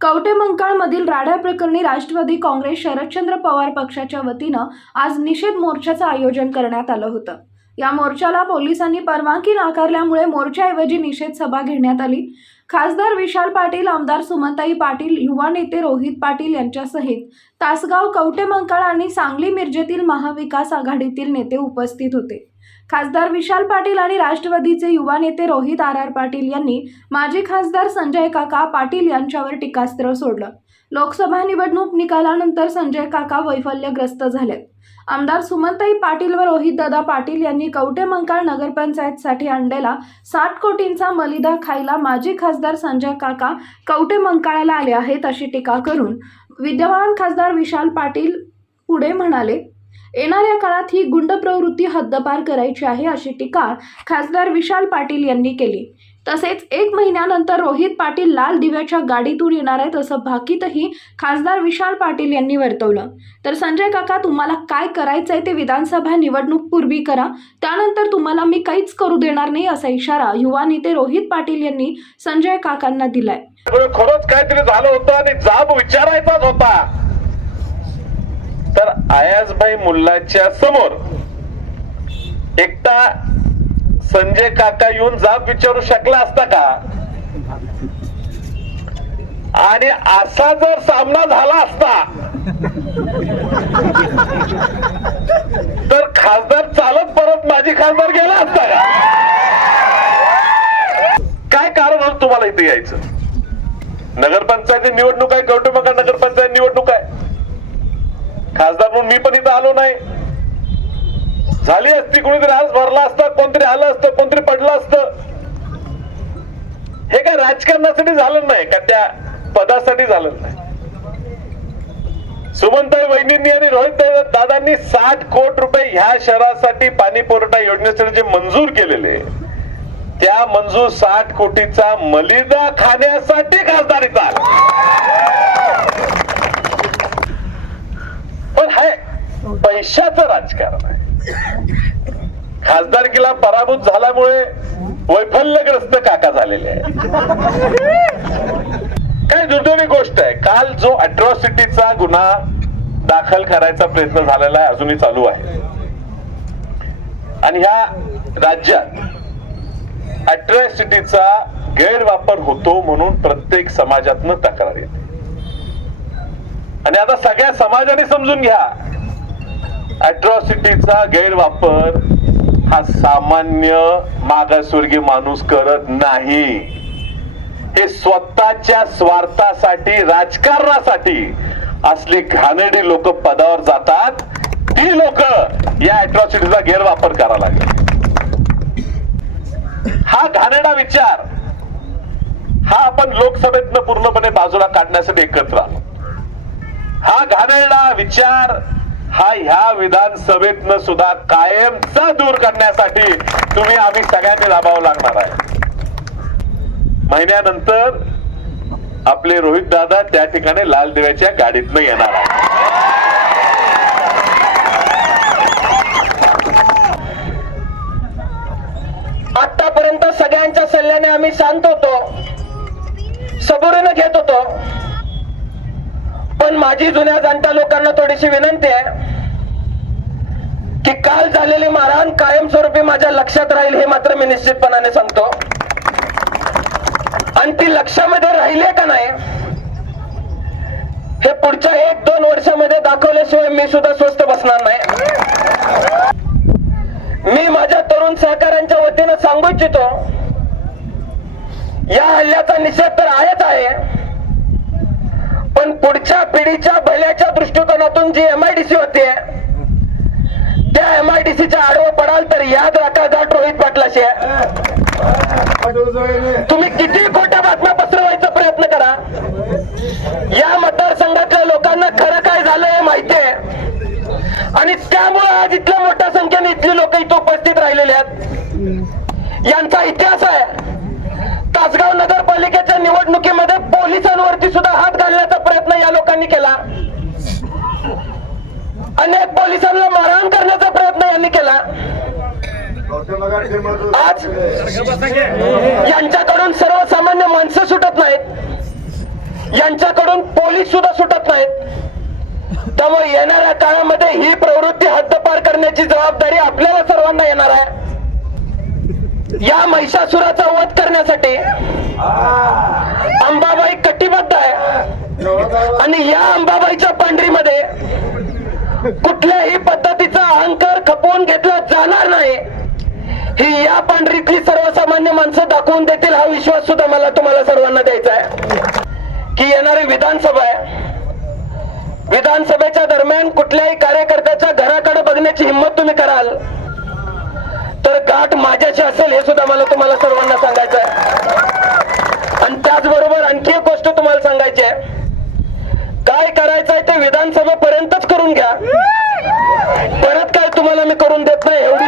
कवटेमंकाळमधील राड्या प्रकरणी राष्ट्रवादी काँग्रेस शरदचंद्र पवार पक्षाच्या वतीनं आज निषेध मोर्चाचं आयोजन करण्यात आलं होतं. या मोर्चाला पोलिसांनी परवानगी नाकारल्यामुळे मोर्चाऐवजी निषेध सभा घेण्यात आली. खासदार विशाल पाटील आमदार सुमनताई पाटील युवा नेते रोहित पाटील यांच्यासहित तासगाव कवटेमंकाळ आणि सांगली मिरजेतील महाविकास आघाडीतील नेते उपस्थित होते. खासदार विशाल पाटील आणि राष्ट्रवादीचे युवा नेते रोहित आर आर पाटील यांनी माजी खासदार संजय काका पाटील यांच्यावर टीकास्त्र सोडलं. लोकसभा निवडणूक निकालानंतर संजय काका वैफल्यग्रस्त झाले आमदार सुमनताई पाटील व रोहित दादा पाटील यांनी कवटेमंकाळ नगरपंचायतसाठी आणलेला साठ कोटींचा मलिदा खायला माजी खासदार संजय काका कवटेमंकाळाला आले आहेत अशी टीका करून विद्यमान खासदार विशाल पाटील पुढे म्हणाले येणाऱ्या काळात ही गुंड प्रवृत्ती हद्दपार करायची आहे अशी टीका खासदार विशाल पाटील यांनी केली. तसेच एक महिन्यानंतर रोहित पाटील लाल दिव्याच्या गाडीतून येणार आहेत असं भाकीतही खासदार विशाल पाटील यांनी वर्तवलं. तर संजय काका तुम्हाला काय करायचंय ते विधानसभा निवडणूक पूर्वी करा. त्यानंतर तुम्हाला मी काहीच करू देणार नाही असा इशारा युवा नेते रोहित पाटील यांनी संजय काकांना दिलाय. खरंच काहीतरी झालं होतं आणि जाब विचारायचाच होता. तर आयाजभाई मुल्लाच्या समोर. एकटा संजय काका येऊन जाब विचारू शकला असता का? आणि असा जर सामना झाला असता तर खासदार चालत परत माझी खासदार गेला असता का? काय कारण होत तुम्हाला इथे यायचं? नगरपंचायती निवडणूक आहे कौटुंबिक नगरपंचायत निवडणूक खासदार म्हणून मी पण इथं आलो नाही. झाली असती कोणीतरी आज भरला असता कोणतरी आलं असतं कोणतरी पडलं असतं. हे काय राजकारणासाठी झालं नाही का त्या पदासाठी झालं नाही? सुमनताई वहिनींनी आणि रोहित दादांनी साठ कोटी रुपये ह्या शहरासाठी पाणी पुरवठा योजनेसाठी जे मंजूर केलेले त्या मंजूर साठ कोटीचा मलिदा खाण्यासाठी खासदारीचा आहे. हाय पैशाचं राजकारण आहे. खासदारकीला पराभूत झाल्यामुळे वैफल्यग्रस्त काका झालेले आहे काय दुर्दैवी गोष्ट आहे. काल जो अट्रॉसिटीचा गुन्हा दाखल करायचा प्रयत्न झालेला आहे अजूनही चालू आहे. आणि ह्या राज्यात अट्रॉसिटीचा गैरवापर होतो म्हणून प्रत्येक समाजातनं तक्रार येते. आणि आता सगळ्या समाजाने समजून घ्या. अट्रॉसिटीचा गैरवापर हा सामान्य मागासवर्गीय माणूस करत नाही. हे स्वतःच्या स्वार्थासाठी राजकारणासाठी असली घाणेरडी लोक पदावर जातात. ती लोक या अट्रॉसिटीचा गैरवापर करायला लागले. हा घाणेरडा विचार हा आपण लोकसभेतनं पूर्णपणे बाजूला काढण्यासाठी एकत्र आलो. हा घाणेरडा विचार हा ह्या विधानसभेतनं सुद्धा कायमचा दूर करण्यासाठी तुम्ही आम्ही सगळ्यांनी लाभावं लागणार आहे. महिन्यानंतर आपले रोहित दादा त्या ठिकाणी लाल दिव्याच्या गाडीतनं येणार आहे आतापर्यंत सगळ्यांच्या सल्ल्याने आम्ही शांत होतो. सबुरीनं घेत होतो. पण माझी जुन्या जाणत्या लोकांना थोडीशी विनंती आहे की काल झालेली मारहाण कायमस्वरूपी माझ्या लक्षात राहील हे मात्र मी निश्चितपणाने सांगतो. आणि ती लक्षामध्ये राहिले का नाही हे पुढच्या एक दोन वर्षामध्ये दाखवल्याशिवाय मी सुद्धा स्वस्त बसणार नाही. मी माझ्या तरुण सहकाऱ्यांच्या वतीनं सांगू इच्छितो या हल्ल्याचा निषेध तर आहेच आहे. पण पुढच्या पिढीच्या भल्याच्या दृष्टिकोनातून जी एमआयडीसी होती त्या एमआयडीसीच्या आडवं पडाल तर याद राखा जाट रोहित पाटलाशी. तुम्ही किती खोट्या बातम्या पसरवायचा प्रयत्न करा. या मतदारसंघातल्या लोकांना खरं काय झालं हे माहितीये आणि त्यामुळे आज इथल्या मोठ्या संख्येने इथली लोक इथं उपस्थित राहिलेले आहेत. यांचा इतिहास आहे. तासगाव नगरपालिकेच्या निवडणुकीमध्ये पोलिसांवरती सुद्धा हात घालण्याचा प्रयत्न या लोकांनी केला. अनेक पोलिसांना मारहाण करण्याचा प्रयत्न यांनी केला. आज यांच्याकडून सर्वसामान्य माणसं सुटत नाहीत. यांच्याकडून पोलीस सुद्धा सुटत नाहीत. त्यामुळे येणाऱ्या काळामध्ये ही प्रवृत्ती हद्दपार करण्याची जबाबदारी आपल्याला सर्वांना येणार आहे. या महिषासुराचा वध करण्यासाठी अंबाबाई कटिबद्ध आहे. आणि या अंबाबाईच्या पांढरीमध्ये कुठल्याही पद्धतीचा अहंकार खपवून घेतला जाणार नाही. ही या पांढरीतली सर्वसामान्य माणसं दाखवून देतील हा विश्वास सुद्धा मला तुम्हाला सर्वांना द्यायचा आहे. की येणारी विधानसभा आहे. विधानसभेच्या दरम्यान कुठल्याही कार्यकर्त्याच्या घराकडे बघण्याची हिंमत तुम्ही कराल. तर गाठ माझ्याशी असेल हे सुद्धा मला तुम्हाला सर्वांना सांगायचं आहे आणि त्याचबरोबर आणखी एक गोष्ट तुम्हाला सांगायची आहे काय करायचंय ते विधानसभेपर्यंतच करून घ्या परत काय तुम्हाला मी करून देत नाही. एवढी